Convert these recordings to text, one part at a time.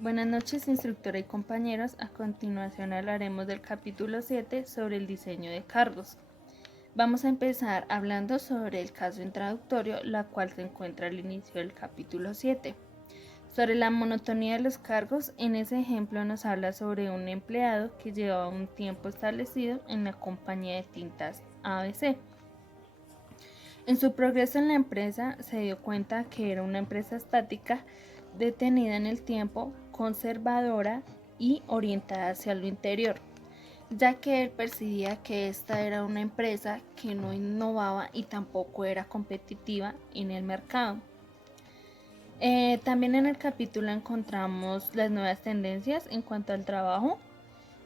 Buenas noches, instructora y compañeros. A continuación hablaremos del capítulo 7 sobre el diseño de cargos. Vamos a empezar hablando sobre el caso introductorio, la cual se encuentra al inicio del capítulo 7. Sobre la monotonía de los cargos, en ese ejemplo nos habla sobre un empleado que llevaba un tiempo establecido en la compañía de tintas ABC. En su progreso en la empresa se dio cuenta que era una empresa estática, detenida en el tiempo, conservadora y orientada hacia lo interior, ya que él percibía que esta era una empresa que no innovaba y tampoco era competitiva en el mercado. También en el capítulo encontramos las nuevas tendencias en cuanto al trabajo.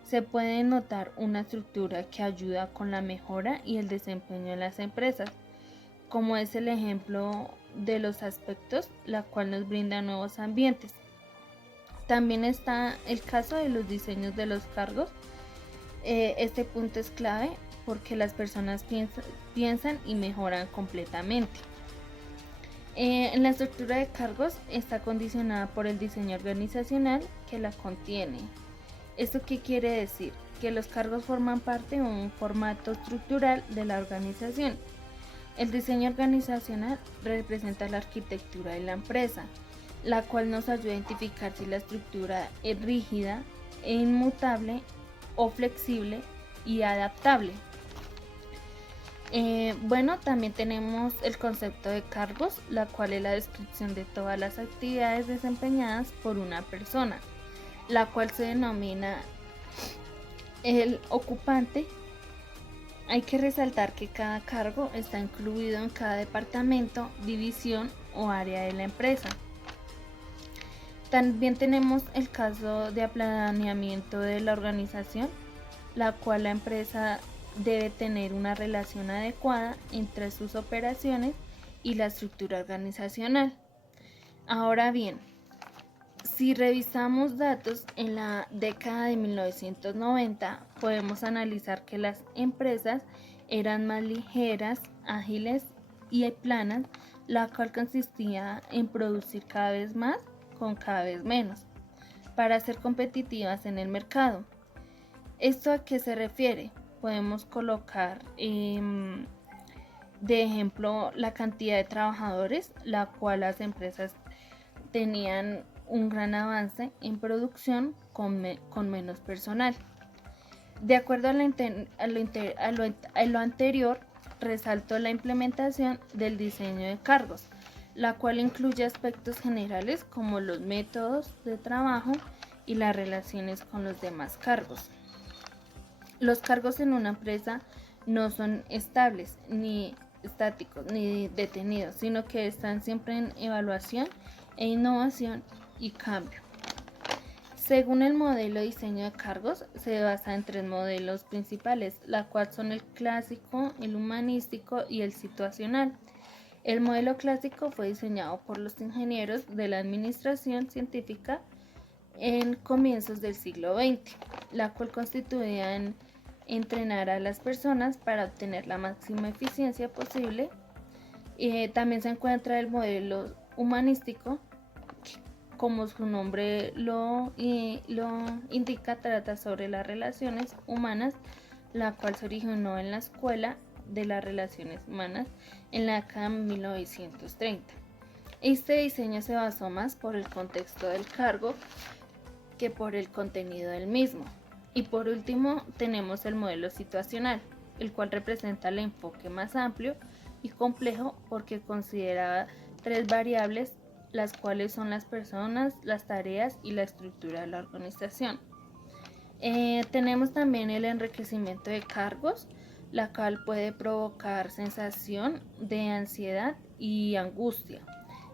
Se puede notar una estructura que ayuda con la mejora y el desempeño de las empresas, como es el ejemplo de los aspectos, la cual nos brinda nuevos ambientes. También está el caso de los diseños de los cargos. Este punto es clave porque las personas piensan y mejoran completamente. La estructura de cargos está condicionada por el diseño organizacional que la contiene. ¿Esto qué quiere decir? Que los cargos forman parte de un formato estructural de la organización. El diseño organizacional representa la arquitectura de la empresa, la cual nos ayuda a identificar si la estructura es rígida, inmutable o flexible y adaptable. También tenemos el concepto de cargos, la cual es la descripción de todas las actividades desempeñadas por una persona, la cual se denomina el ocupante. Hay que resaltar que cada cargo está incluido en cada departamento, división o área de la empresa. También tenemos el caso de planeamiento de la organización, la cual la empresa debe tener una relación adecuada entre sus operaciones y la estructura organizacional. Ahora bien, si revisamos datos en la década de 1990, podemos analizar que las empresas eran más ligeras, ágiles y planas, la cual consistía en producir cada vez más con cada vez menos, para ser competitivas en el mercado. ¿Esto a qué se refiere? Podemos colocar de ejemplo la cantidad de trabajadores, la cual las empresas tenían un gran avance en producción con menos personal. De acuerdo a lo anterior, resaltó la implementación del diseño de cargos, la cual incluye aspectos generales como los métodos de trabajo y las relaciones con los demás cargos. Los cargos en una empresa no son estables, ni estáticos, ni detenidos, sino que están siempre en evaluación e innovación y cambio. Según el modelo de diseño de cargos, se basa en 3 modelos principales, la cual son el clásico, el humanístico y el situacional. El modelo clásico fue diseñado por los ingenieros de la administración científica en comienzos del siglo XX, la cual constituía en entrenar a las personas para obtener la máxima eficiencia posible. También se encuentra el modelo humanístico, como su nombre lo indica, trata sobre las relaciones humanas, la cual se originó en la Escuela de las Relaciones Humanas en la década de 1930. Este diseño se basó más por el contexto del cargo que por el contenido del mismo. Y por último tenemos el modelo situacional, el cual representa el enfoque más amplio y complejo porque considera 3 variables, las cuales son las personas, las tareas y la estructura de la organización. Tenemos también el enriquecimiento de cargos, la cual puede provocar sensación de ansiedad y angustia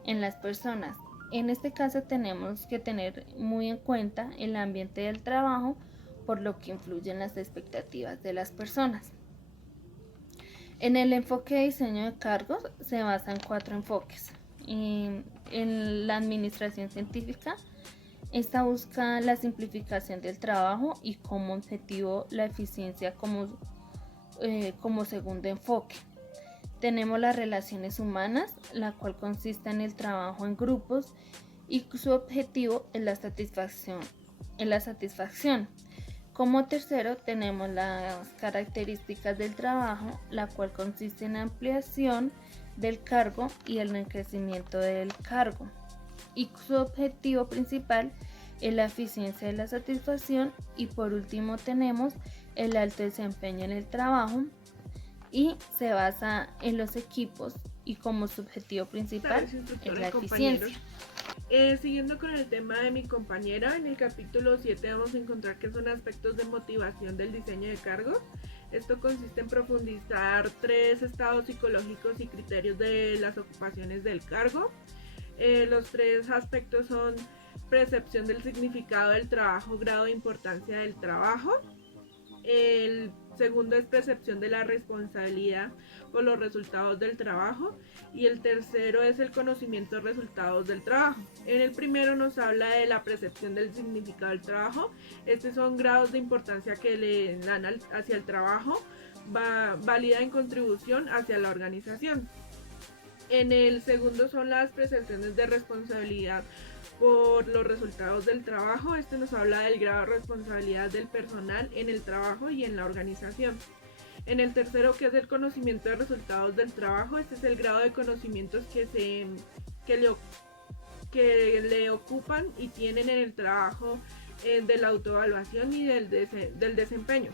en las personas. En este caso tenemos que tener muy en cuenta el ambiente del trabajo, por lo que influyen las expectativas de las personas. En el enfoque de diseño de cargos se basa en 4 enfoques. En la administración científica, esta busca la simplificación del trabajo y como objetivo la eficiencia como segundo enfoque. Tenemos las relaciones humanas, la cual consiste en el trabajo en grupos y su objetivo es la satisfacción. Como tercero tenemos las características del trabajo, la cual consiste en ampliación del cargo y el enriquecimiento del cargo. Y su objetivo principal es la eficiencia de la satisfacción. Y por último tenemos el alto desempeño en el trabajo y se basa en los equipos y como su objetivo principal es la eficiencia. Siguiendo con el tema de mi compañera, en el capítulo 7 vamos a encontrar que son aspectos de motivación del diseño de cargos. Esto consiste en profundizar 3 estados psicológicos y criterios de las ocupaciones del cargo. Los 3 aspectos son percepción del significado del trabajo, grado de importancia del trabajo. El segundo es percepción de la responsabilidad por los resultados del trabajo, y el tercero es el conocimiento de resultados del trabajo. En el primero nos habla de la percepción del significado del trabajo. Estos son grados de importancia que le dan hacia el trabajo, válida en contribución hacia la organización. En el segundo son las percepciones de responsabilidad por los resultados del trabajo. Este nos habla del grado de responsabilidad del personal en el trabajo y en la organización. En el tercero, que es el conocimiento de resultados del trabajo, este es el grado de conocimientos que le ocupan y tienen en el trabajo, de la autoevaluación y del desempeño.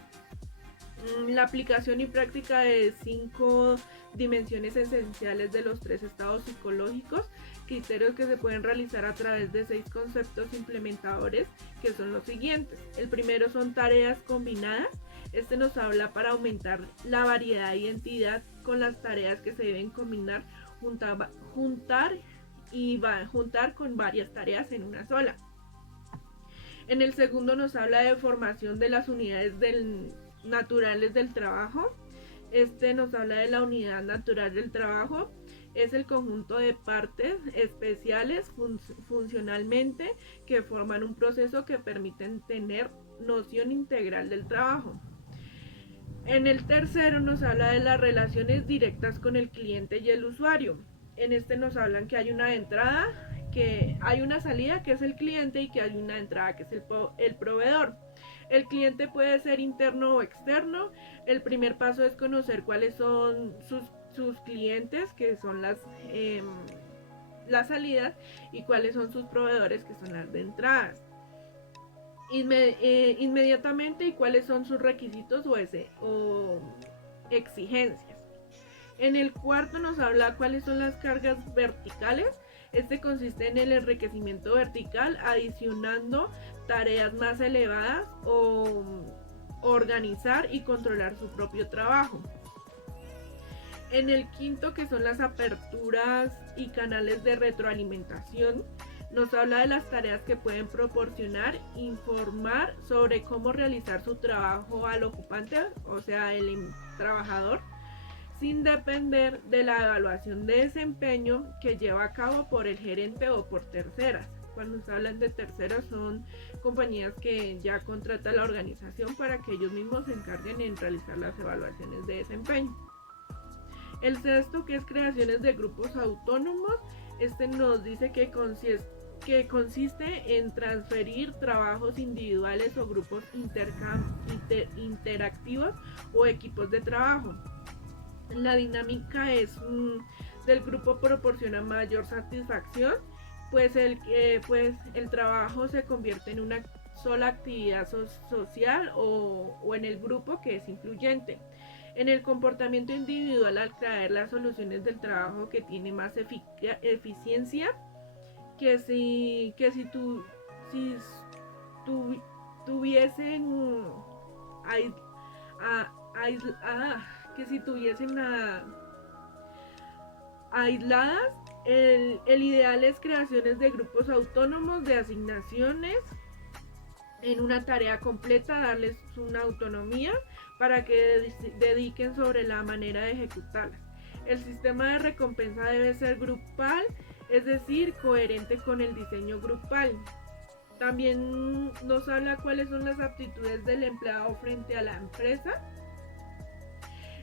La aplicación y práctica de 5 dimensiones esenciales de los 3 estados psicológicos, criterios que se pueden realizar a través de 6 conceptos implementadores, que son los siguientes. El primero son tareas combinadas. Este nos habla para aumentar la variedad de identidad con las tareas que se deben combinar, juntar con varias tareas en una sola. En el segundo nos habla de formación de las unidades naturales del trabajo. Este nos habla de la unidad natural del trabajo. Es el conjunto de partes especiales funcionalmente que forman un proceso que permiten tener noción integral del trabajo. En el tercero nos habla de las relaciones directas con el cliente y el usuario. En este nos hablan que hay una entrada, que hay una salida, que es el cliente, y que hay una entrada, que es el proveedor. El cliente puede ser interno o externo. El primer paso es conocer cuáles son sus clientes, que son las salidas, y cuáles son sus proveedores, que son las de entradas. Inmediatamente, y cuáles son sus requisitos o exigencias. En el cuarto nos habla cuáles son las cargas verticales. Este consiste en el enriquecimiento vertical, adicionando tareas más elevadas o organizar y controlar su propio trabajo. En el quinto, que son las aperturas y canales de retroalimentación, nos habla de las tareas que pueden proporcionar, informar sobre cómo realizar su trabajo al ocupante, o sea, el trabajador, sin depender de la evaluación de desempeño que lleva a cabo por el gerente o por terceras. Cuando se hablan de terceras, son compañías que ya contrata la organización para que ellos mismos se encarguen en realizar las evaluaciones de desempeño. El sexto, que es creaciones de grupos autónomos, este nos dice que consiste en transferir trabajos individuales o grupos interactivos o equipos de trabajo. La dinámica del grupo proporciona mayor satisfacción, pues el trabajo se convierte en una sola actividad social o en el grupo, que es influyente. En el comportamiento individual, al traer las soluciones del trabajo que tiene más eficiencia, que si tuviesen aisladas, el ideal es creaciones de grupos autónomos de asignaciones en una tarea completa, darles una autonomía para que dediquen sobre la manera de ejecutarlas. El sistema de recompensa debe ser grupal, es decir, coherente con el diseño grupal. También nos habla cuáles son las aptitudes del empleado frente a la empresa.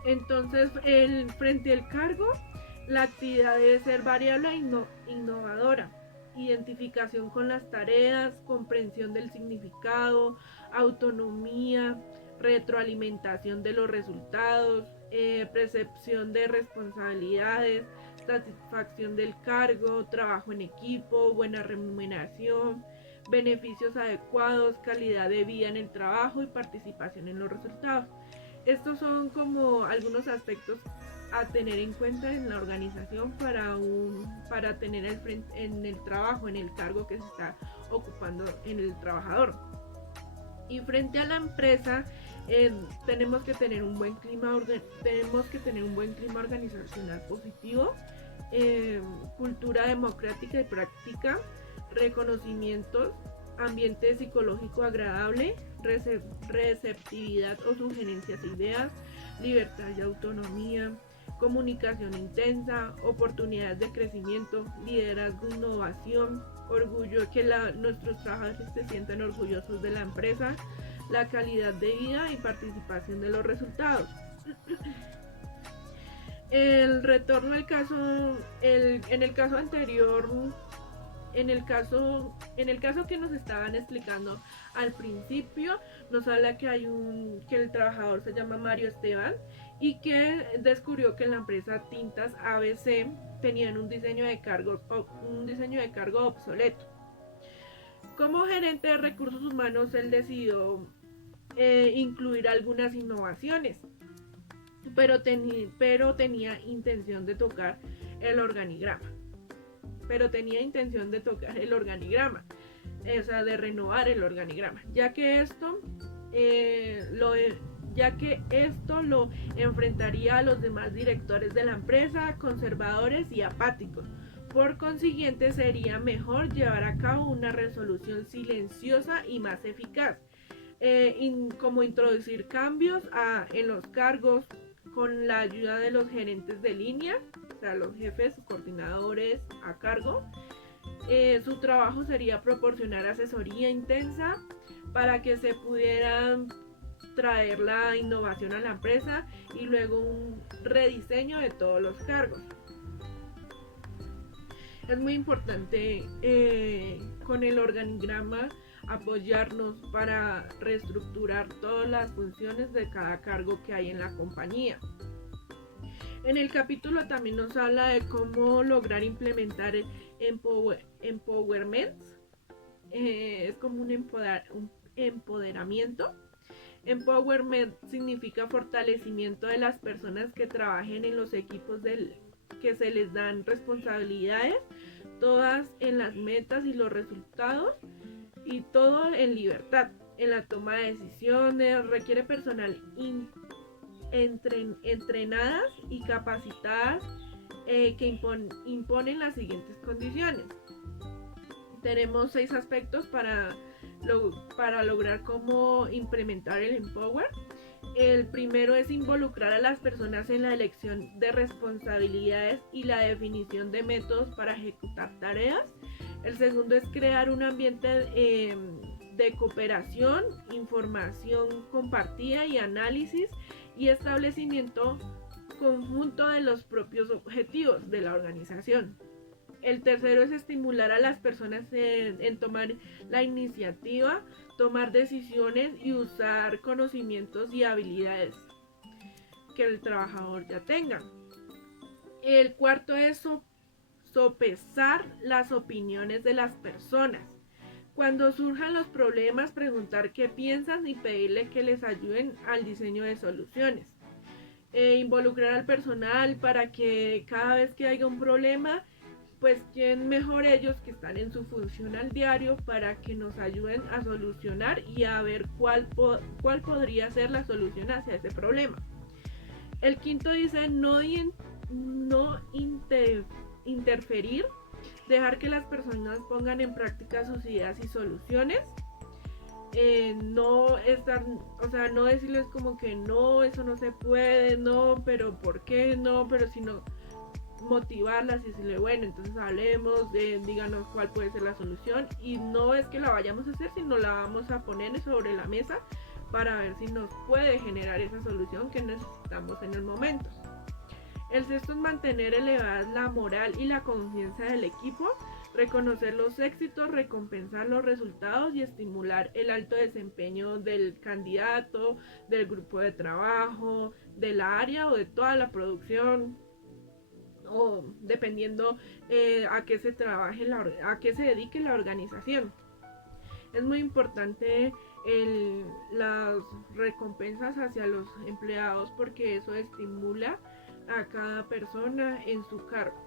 Entonces, frente al cargo, la actividad debe ser variable e innovadora. identificación con las tareas, comprensión del significado, autonomía, retroalimentación de los resultados, percepción de responsabilidades, satisfacción del cargo, trabajo en equipo, buena remuneración, beneficios adecuados, calidad de vida en el trabajo y participación en los resultados. Estos son como algunos aspectos a tener en cuenta en la organización para tener en el trabajo, en el cargo que se está ocupando en el trabajador. Y frente a la empresa, tenemos que tener un buen clima organizacional positivo, cultura democrática y práctica, reconocimientos, ambiente psicológico agradable, receptividad o sugerencias e ideas, libertad y autonomía, comunicación intensa, oportunidades de crecimiento, liderazgo, innovación, orgullo, que nuestros trabajadores se sientan orgullosos de la empresa, la calidad de vida y participación de los resultados. El retorno al caso, en el caso anterior, en el caso que nos estaban explicando al principio, nos habla que el trabajador se llama Mario Esteban y que descubrió que en la empresa Tintas ABC tenían un diseño de cargo obsoleto. Como gerente de recursos humanos, él decidió incluir algunas innovaciones, pero tenía intención de tocar el organigrama. O sea, de renovar el organigrama, ya que esto lo enfrentaría a los demás directores de la empresa, conservadores y apáticos. Por consiguiente, sería mejor llevar a cabo una resolución silenciosa y más eficaz, como introducir cambios en los cargos con la ayuda de los gerentes de línea, o sea, los jefes, coordinadores a cargo. Su trabajo sería proporcionar asesoría intensa para que se pudieran traer la innovación a la empresa y luego un rediseño de todos los cargos. Es muy importante con el organigrama apoyarnos para reestructurar todas las funciones de cada cargo que hay en la compañía. En el capítulo también nos habla de cómo lograr implementar empowerment. Es como un empoderamiento. Empowerment significa fortalecimiento de las personas que trabajen en los equipos que se les dan responsabilidades, todas en las metas y los resultados, y todo en libertad, en la toma de decisiones. Requiere personal entrenadas y capacitadas que imponen las siguientes condiciones. Tenemos 6 aspectos para lograr cómo implementar el Empower. El primero es involucrar a las personas en la elección de responsabilidades y la definición de métodos para ejecutar tareas. El segundo es crear un ambiente de cooperación, información compartida y análisis y establecimiento conjunto de los propios objetivos de la organización. El tercero es estimular a las personas en tomar la iniciativa, tomar decisiones y usar conocimientos y habilidades que el trabajador ya tenga. El cuarto es sopesar las opiniones de las personas. Cuando surjan los problemas, preguntar qué piensan y pedirle que les ayuden al diseño de soluciones. Involucrar al personal para que cada vez que haya un problema, pues quién mejor ellos que están en su función al diario para que nos ayuden a solucionar y a ver cuál podría ser la solución hacia ese problema. El quinto dice no interferir, dejar que las personas pongan en práctica sus ideas y soluciones. No decirles como que no, eso no se puede, no, pero ¿por qué no? Pero sino motivarlas y decirle, bueno, entonces hablemos, díganos cuál puede ser la solución, y no es que la vayamos a hacer, sino la vamos a poner sobre la mesa para ver si nos puede generar esa solución que necesitamos en el momento. El sexto es mantener elevada la moral y la conciencia del equipo, reconocer los éxitos, recompensar los resultados y estimular el alto desempeño del candidato, del grupo de trabajo, del área o de toda la producción, o dependiendo a qué se trabaje, a qué se dedique la organización. Es muy importante las recompensas hacia los empleados porque eso estimula a cada persona en su cargo.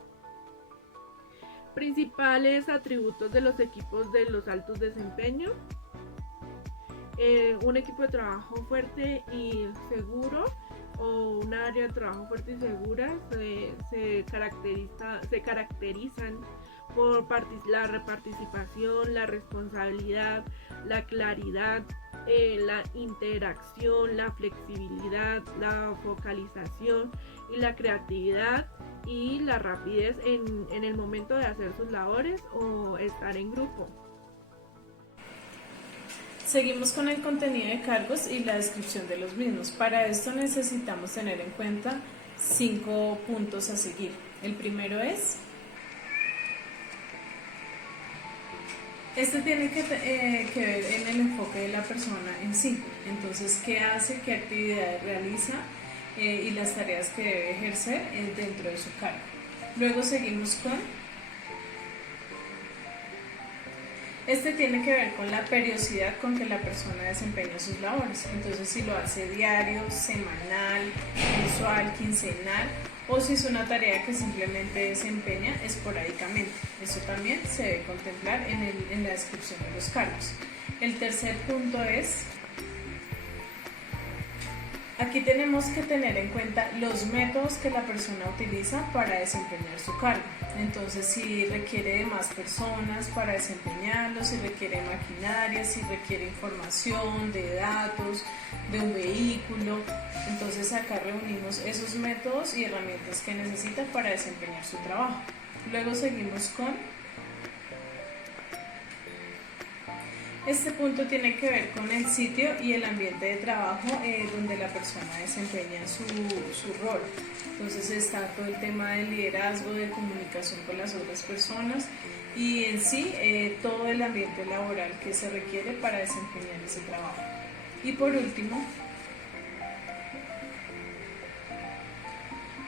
Principales atributos de los equipos de los altos desempeños. Un equipo de trabajo fuerte y seguro o un área de trabajo fuerte y segura se caracterizan por la reparticipación, la responsabilidad, la claridad, la interacción, la flexibilidad, la focalización y la creatividad y la rapidez en el momento de hacer sus labores o estar en grupo. Seguimos con el contenido de cargos y la descripción de los mismos. Para esto necesitamos tener en cuenta 5 puntos a seguir. El primero es, este tiene que ver en el enfoque de la persona en sí. Entonces, ¿qué hace? ¿Qué actividades realiza? Y las tareas que debe ejercer dentro de su cargo. Luego seguimos con, este tiene que ver con la periodicidad con que la persona desempeña sus labores. Entonces, si lo hace diario, semanal, mensual, quincenal, o si es una tarea que simplemente desempeña esporádicamente. Eso también se debe contemplar en la descripción de los cargos. El tercer punto es, aquí tenemos que tener en cuenta los métodos que la persona utiliza para desempeñar su cargo. Entonces, si requiere de más personas para desempeñarlo, si requiere maquinaria, si requiere información, de datos, de un vehículo. Entonces, acá reunimos esos métodos y herramientas que necesita para desempeñar su trabajo. Luego seguimos con, este punto tiene que ver con el sitio y el ambiente de trabajo donde la persona desempeña su rol. Entonces está todo el tema del liderazgo, de comunicación con las otras personas y en sí todo el ambiente laboral que se requiere para desempeñar ese trabajo. Y por último,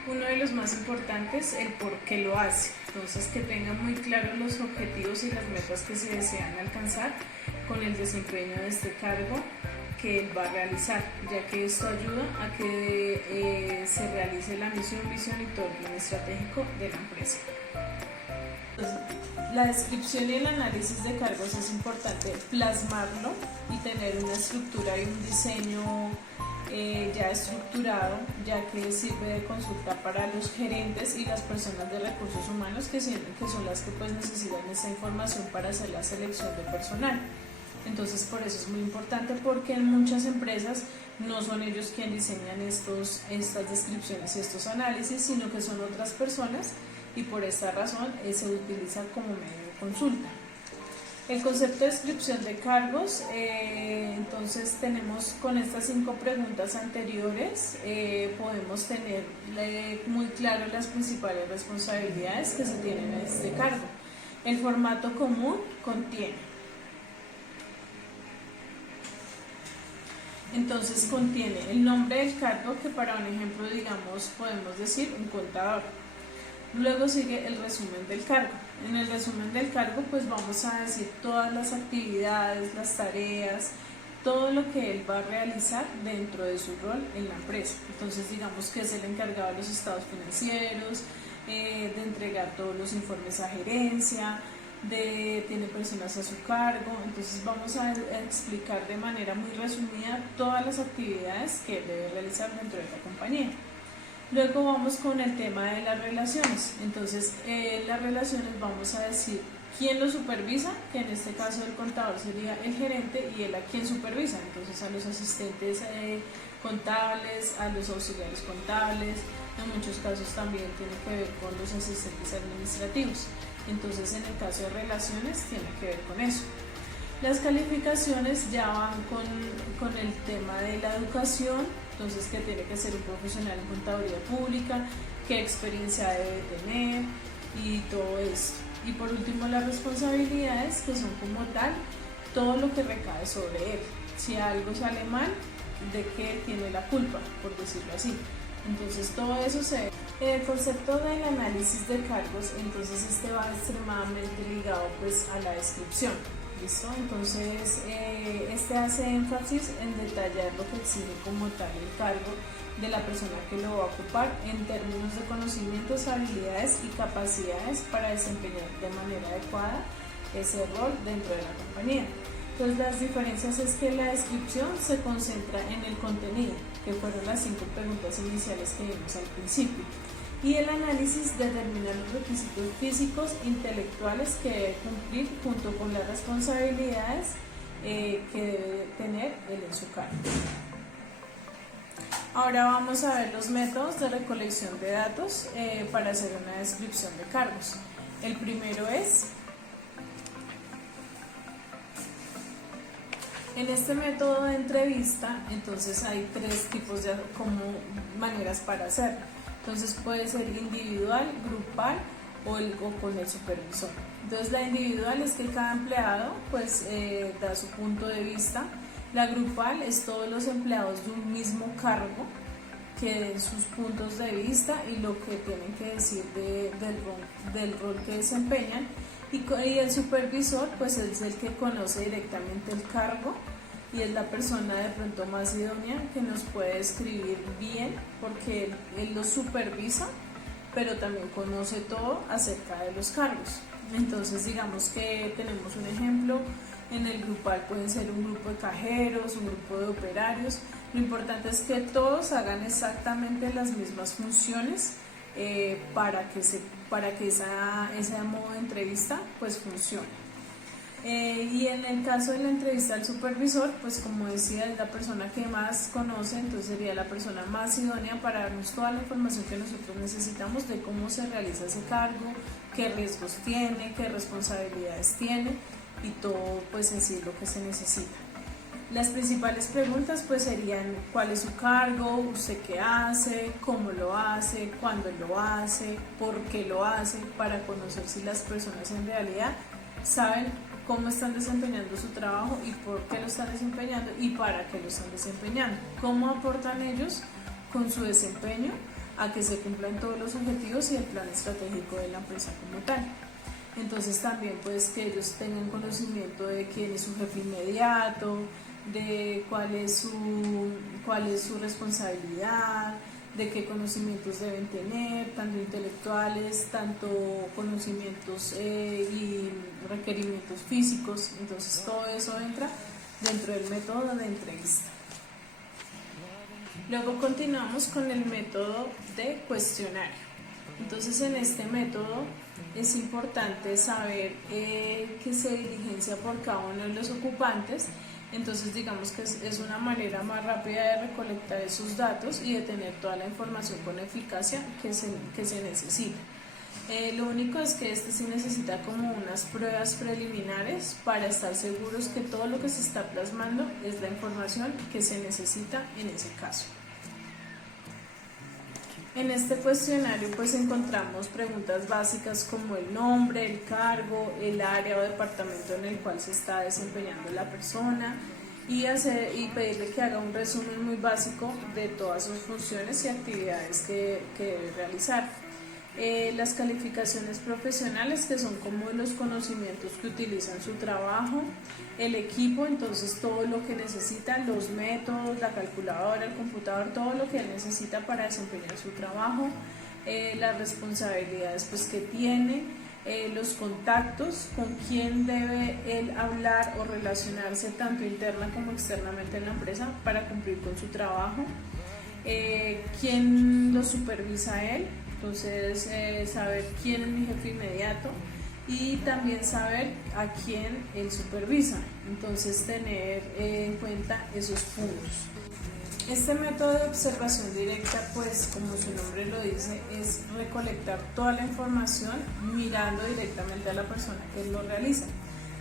uno de los más importantes, el por qué lo hace. Entonces, que tenga muy claros los objetivos y las metas que se desean alcanzar con el desempeño de este cargo que él va a realizar, ya que esto ayuda a que se realice la misión, visión y todo el plan estratégico de la empresa. Entonces, la descripción y el análisis de cargos es importante plasmarlo y tener una estructura y un diseño ya estructurado, ya que sirve de consulta para los gerentes y las personas de recursos humanos que son las que pues necesitan esta información para hacer la selección de personal. Entonces, por eso es muy importante, porque en muchas empresas no son ellos quienes diseñan estas descripciones y estos análisis, sino que son otras personas y por esta razón se utiliza como medio de consulta. El concepto de descripción de cargos, entonces tenemos con estas 5 preguntas anteriores, podemos tener muy claro las principales responsabilidades que se tienen en este cargo. El formato común contiene. Entonces contiene el nombre del cargo, que para un ejemplo, digamos, podemos decir un contador. Luego sigue el resumen del cargo. En el resumen del cargo pues vamos a decir todas las actividades, las tareas, todo lo que él va a realizar dentro de su rol en la empresa. Entonces digamos que es el encargado de los estados financieros, de entregar todos los informes a gerencia, tiene personas a su cargo. Entonces vamos a explicar de manera muy resumida todas las actividades que él debe realizar dentro de la compañía. Luego vamos con el tema de las relaciones. Entonces, las relaciones vamos a decir quién lo supervisa, que en este caso el contador sería el gerente y él a quién supervisa. Entonces, a los asistentes contables, a los auxiliares contables, en muchos casos también tiene que ver con los asistentes administrativos. Entonces, en el caso de relaciones, tiene que ver con eso. Las calificaciones ya van con el tema de la educación, entonces que tiene que ser un profesional en contaduría pública, qué experiencia debe tener, y todo esto. Y por último las responsabilidades, que son como tal todo lo que recae sobre él. Si algo sale mal, de que él tiene la culpa, por decirlo así. Entonces todo eso se ve. El concepto del análisis de cargos, entonces este va extremadamente ligado pues a la descripción. ¿Listo? Entonces este hace énfasis en detallar lo que exige como tal el cargo de la persona que lo va a ocupar en términos de conocimientos, habilidades y capacidades para desempeñar de manera adecuada ese rol dentro de la compañía. Entonces las diferencias es que la descripción se concentra en el contenido, que fueron las 5 preguntas iniciales que vimos al principio, y el análisis determina los requisitos físicos, intelectuales que debe cumplir junto con las responsabilidades que debe tener él en su cargo. Ahora vamos a ver los métodos de recolección de datos para hacer una descripción de cargos. El primero es, en este método de entrevista, entonces hay 3 tipos de maneras para hacerlo. Entonces puede ser individual, grupal o con el supervisor. Entonces la individual es que cada empleado pues da su punto de vista. La grupal es todos los empleados de un mismo cargo que den sus puntos de vista y lo que tienen que decir del rol que desempeñan. Y el supervisor pues es el que conoce directamente el cargo y es la persona de pronto más idónea que nos puede describir bien porque él lo supervisa, pero también conoce todo acerca de los cargos. Entonces digamos que tenemos un ejemplo. En el grupal pueden ser un grupo de cajeros, un grupo de operarios. Lo importante es que todos hagan exactamente las mismas funciones para que ese modo de entrevista pues funcione. Y en el caso de la entrevista al supervisor, pues como decía, es la persona que más conoce, entonces sería la persona más idónea para darnos toda la información que nosotros necesitamos de cómo se realiza ese cargo, qué riesgos tiene, qué responsabilidades tiene y todo pues en sí lo que se necesita. Las principales preguntas pues serían cuál es su cargo, usted qué hace, cómo lo hace, cuándo lo hace, por qué lo hace, para conocer si las personas en realidad saben cómo están desempeñando su trabajo y por qué lo están desempeñando y para qué lo están desempeñando, cómo aportan ellos con su desempeño a que se cumplan todos los objetivos y el plan estratégico de la empresa como tal. Entonces también pues que ellos tengan conocimiento de quién es su jefe inmediato, de cuál es su responsabilidad, de qué conocimientos deben tener, tanto intelectuales, tanto conocimientos y requerimientos físicos. Entonces todo eso entra dentro del método de entrevista. Luego continuamos con el método de cuestionario. Entonces en este método es importante saber qué se diligencia por cada uno de los ocupantes. Entonces digamos que es una manera más rápida de recolectar esos datos y de tener toda la información con eficacia que se necesita. Lo único es que sí necesita como unas pruebas preliminares para estar seguros que todo lo que se está plasmando es la información que se necesita en ese caso. En este cuestionario pues encontramos preguntas básicas como el nombre, el cargo, el área o departamento en el cual se está desempeñando la persona y pedirle que haga un resumen muy básico de todas sus funciones y actividades que debe realizar. Las calificaciones profesionales, que son como los conocimientos que utiliza en su trabajo, el equipo, entonces todo lo que necesita, los métodos, la calculadora, el computador, todo lo que él necesita para desempeñar su trabajo, las responsabilidades pues que tiene, los contactos, con quién debe él hablar o relacionarse tanto interna como externamente en la empresa para cumplir con su trabajo, quién lo supervisa a él. Entonces saber quién es mi jefe inmediato y también saber a quién él supervisa, entonces tener en cuenta esos puntos. Este método de observación directa, pues como su nombre lo dice, es recolectar toda la información mirando directamente a la persona que lo realiza.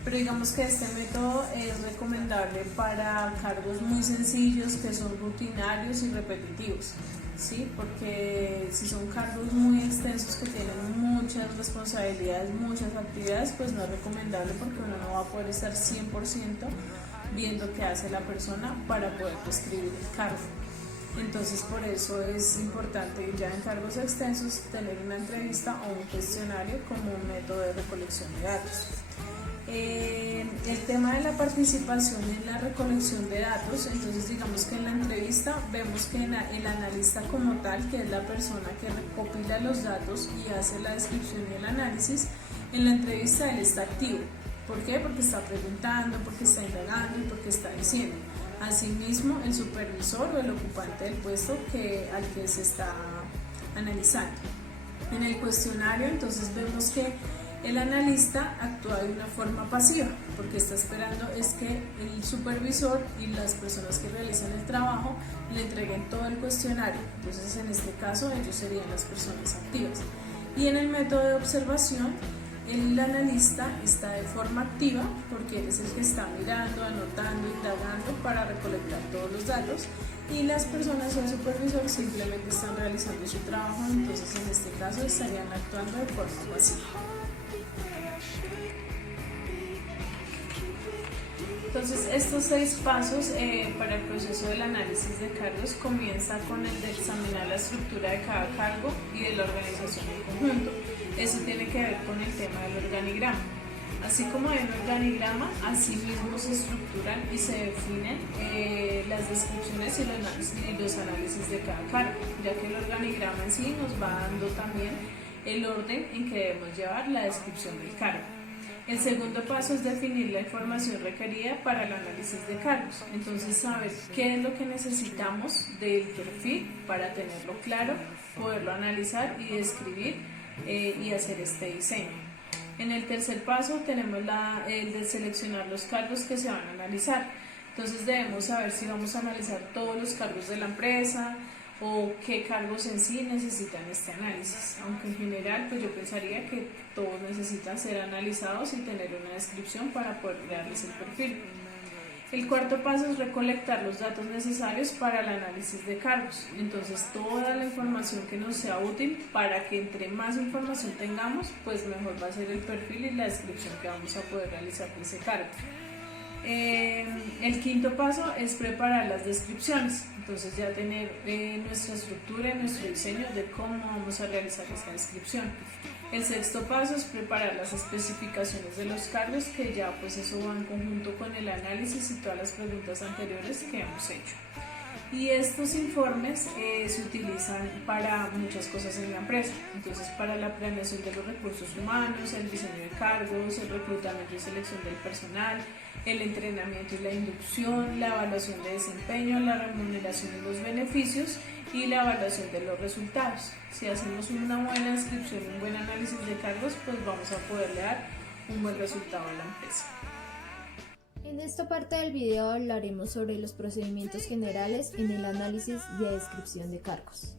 Pero digamos que este método es recomendable para cargos muy sencillos que son rutinarios y repetitivos. ¿sí? Porque si son cargos muy extensos que tienen muchas responsabilidades, muchas actividades, pues no es recomendable porque uno no va a poder estar 100% viendo qué hace la persona para poder describir el cargo. Entonces por eso es importante ya en cargos extensos tener una entrevista o un cuestionario como un método de recolección de datos. El tema de la participación en la recolección de datos, entonces digamos que en la entrevista vemos que el analista como tal, que es la persona que recopila los datos y hace la descripción y el análisis, en la entrevista él está activo. ¿Por qué? Porque está preguntando, porque está indagando y porque está diciendo. Asimismo, el supervisor o el ocupante del puesto al que se está analizando. En el cuestionario, entonces vemos que el analista actúa de una forma pasiva, porque está esperando es que el supervisor y las personas que realizan el trabajo le entreguen todo el cuestionario. Entonces, en este caso, ellos serían las personas activas. Y en el método de observación, el analista está de forma activa porque él es el que está mirando, anotando, indagando para recolectar todos los datos, y las personas o el supervisor simplemente están realizando su trabajo, entonces en este caso estarían actuando de forma pasiva. Entonces estos 6 pasos para el proceso del análisis de cargos comienza con el de examinar la estructura de cada cargo y de la organización en conjunto. Eso tiene que ver con el tema del organigrama. Así como hay un organigrama, así mismo se estructuran y se definen las descripciones y los análisis de cada cargo, ya que el organigrama en sí nos va dando también el orden en que debemos llevar la descripción del cargo. El segundo paso es definir la información requerida para el análisis de cargos. Entonces, saber qué es lo que necesitamos del perfil para tenerlo claro, poderlo analizar y describir y hacer este diseño. En el tercer paso tenemos el de seleccionar los cargos que se van a analizar. Entonces debemos saber si vamos a analizar todos los cargos de la empresa o qué cargos en sí necesitan este análisis, aunque en general pues yo pensaría que todos necesitan ser analizados y tener una descripción para poder crearles el perfil. El cuarto paso es recolectar los datos necesarios para el análisis de cargos, entonces toda la información que nos sea útil para que entre más información tengamos, pues mejor va a ser el perfil y la descripción que vamos a poder realizar de ese cargo. El quinto paso es preparar las descripciones, entonces ya tener nuestra estructura, nuestro diseño de cómo vamos a realizar esta descripción. El sexto paso es preparar las especificaciones de los cargos, que ya pues eso va en conjunto con el análisis y todas las preguntas anteriores que hemos hecho. Y estos informes se utilizan para muchas cosas en la empresa, entonces para la planeación de los recursos humanos, el diseño de cargos, el reclutamiento y selección del personal, el entrenamiento y la inducción, la evaluación de desempeño, la remuneración y los beneficios y la evaluación de los resultados. Si hacemos una buena descripción y un buen análisis de cargos, pues vamos a poderle dar un buen resultado a la empresa. En esta parte del video hablaremos sobre los procedimientos generales en el análisis y descripción de cargos.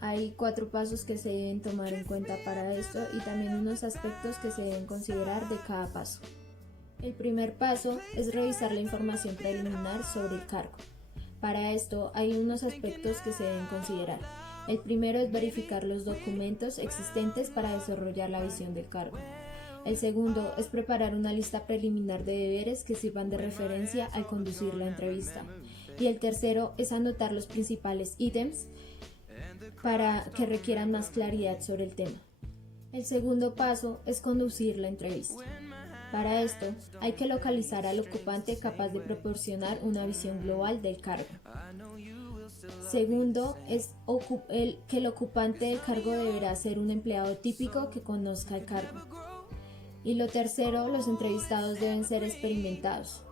Hay 4 pasos que se deben tomar en cuenta para esto y también unos aspectos que se deben considerar de cada paso. El primer paso es revisar la información preliminar sobre el cargo. Para esto hay unos aspectos que se deben considerar. El primero es verificar los documentos existentes para desarrollar la visión del cargo. El segundo es preparar una lista preliminar de deberes que sirvan de referencia al conducir la entrevista. Y el tercero es anotar los principales ítems para que requieran más claridad sobre el tema. El segundo paso es conducir la entrevista. Para esto, hay que localizar al ocupante capaz de proporcionar una visión global del cargo. Segundo, es que el ocupante del cargo deberá ser un empleado típico que conozca el cargo. Y lo tercero, los entrevistados deben ser experimentados.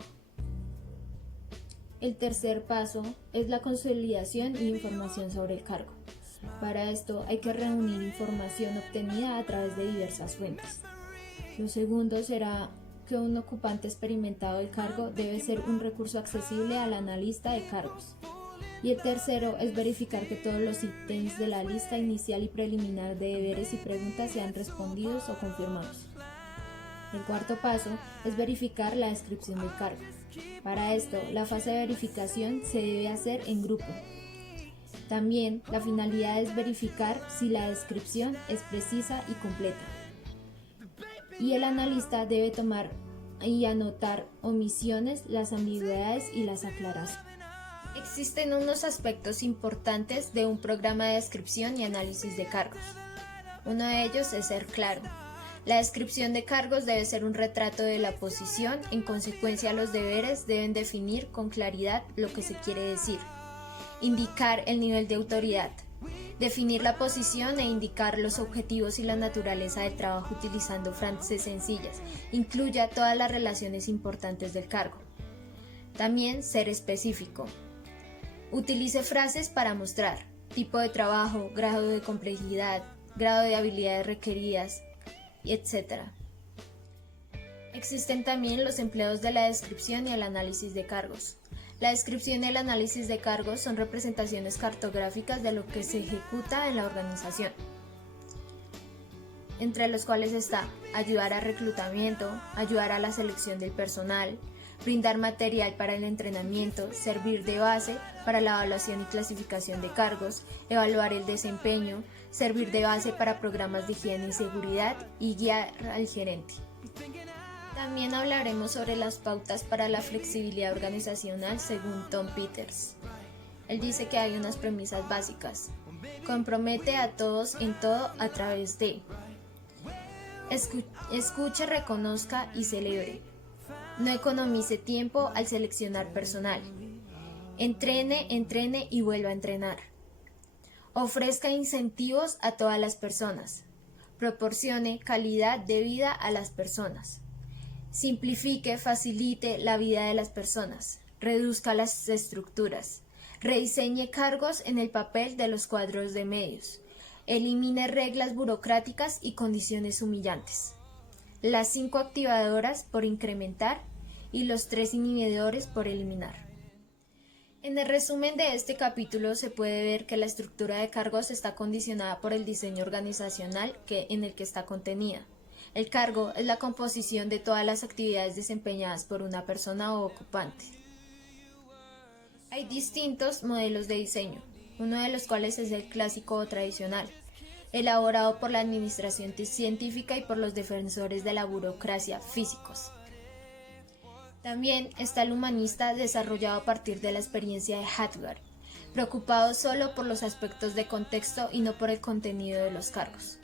El tercer paso es la consolidación y información sobre el cargo. Para esto hay que reunir información obtenida a través de diversas fuentes. Lo segundo será que un ocupante experimentado del cargo debe ser un recurso accesible al analista de cargos. Y el tercero es verificar que todos los ítems de la lista inicial y preliminar de deberes y preguntas sean respondidos o confirmados. El cuarto paso es verificar la descripción del cargo. Para esto, la fase de verificación se debe hacer en grupo. También la finalidad es verificar si la descripción es precisa y completa. Y el analista debe tomar y anotar omisiones, las ambigüedades y las aclaraciones. Existen unos aspectos importantes de un programa de descripción y análisis de cargos. Uno de ellos es ser claro. La descripción de cargos debe ser un retrato de la posición, en consecuencia los deberes deben definir con claridad lo que se quiere decir. Indicar el nivel de autoridad. Definir la posición e indicar los objetivos y la naturaleza del trabajo utilizando frases sencillas. Incluya todas las relaciones importantes del cargo. También ser específico. Utilice frases para mostrar tipo de trabajo, grado de complejidad, grado de habilidades requeridas, etc. Existen también los empleos de la descripción y el análisis de cargos. La descripción y el análisis de cargos son representaciones cartográficas de lo que se ejecuta en la organización, entre los cuales está ayudar al reclutamiento, ayudar a la selección del personal, brindar material para el entrenamiento, servir de base para la evaluación y clasificación de cargos, evaluar el desempeño, servir de base para programas de higiene y seguridad y guiar al gerente. También hablaremos sobre las pautas para la flexibilidad organizacional según Tom Peters. Él dice que hay unas premisas básicas. Compromete a todos en todo a través de escuche, reconozca y celebre. No economice tiempo al seleccionar personal. Entrene y vuelva a entrenar. Ofrezca incentivos a todas las personas. Proporcione calidad de vida a las personas. Simplifique, facilite la vida de las personas. Reduzca las estructuras. Rediseñe cargos en el papel de los cuadros de medios. Elimine reglas burocráticas y condiciones humillantes. Las 5 activadoras por incrementar y los 3 inhibidores por eliminar. En el resumen de este capítulo se puede ver que la estructura de cargos está condicionada por el diseño organizacional en el que está contenida. El cargo es la composición de todas las actividades desempeñadas por una persona o ocupante. Hay distintos modelos de diseño, uno de los cuales es el clásico o tradicional, elaborado por la administración científica y por los defensores de la burocracia físicos. También está el humanista, desarrollado a partir de la experiencia de Hathaway, preocupado solo por los aspectos de contexto y no por el contenido de los cargos.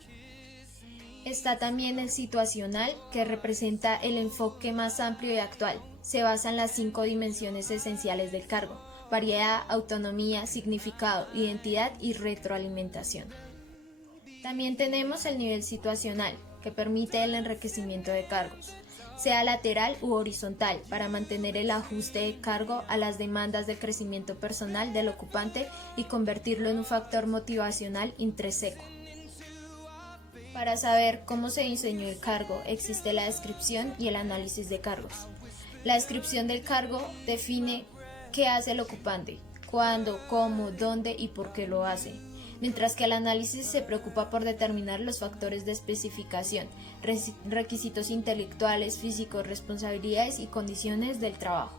Está también el situacional, que representa el enfoque más amplio y actual. Se basa en las 5 dimensiones esenciales del cargo: variedad, autonomía, significado, identidad y retroalimentación. También tenemos el nivel situacional, que permite el enriquecimiento de cargos, sea lateral u horizontal, para mantener el ajuste de cargo a las demandas del crecimiento personal del ocupante y convertirlo en un factor motivacional intrínseco. Para saber cómo se diseñó el cargo, existe la descripción y el análisis de cargos. La descripción del cargo define qué hace el ocupante, cuándo, cómo, dónde y por qué lo hace, mientras que el análisis se preocupa por determinar los factores de especificación, requisitos intelectuales, físicos, responsabilidades y condiciones del trabajo.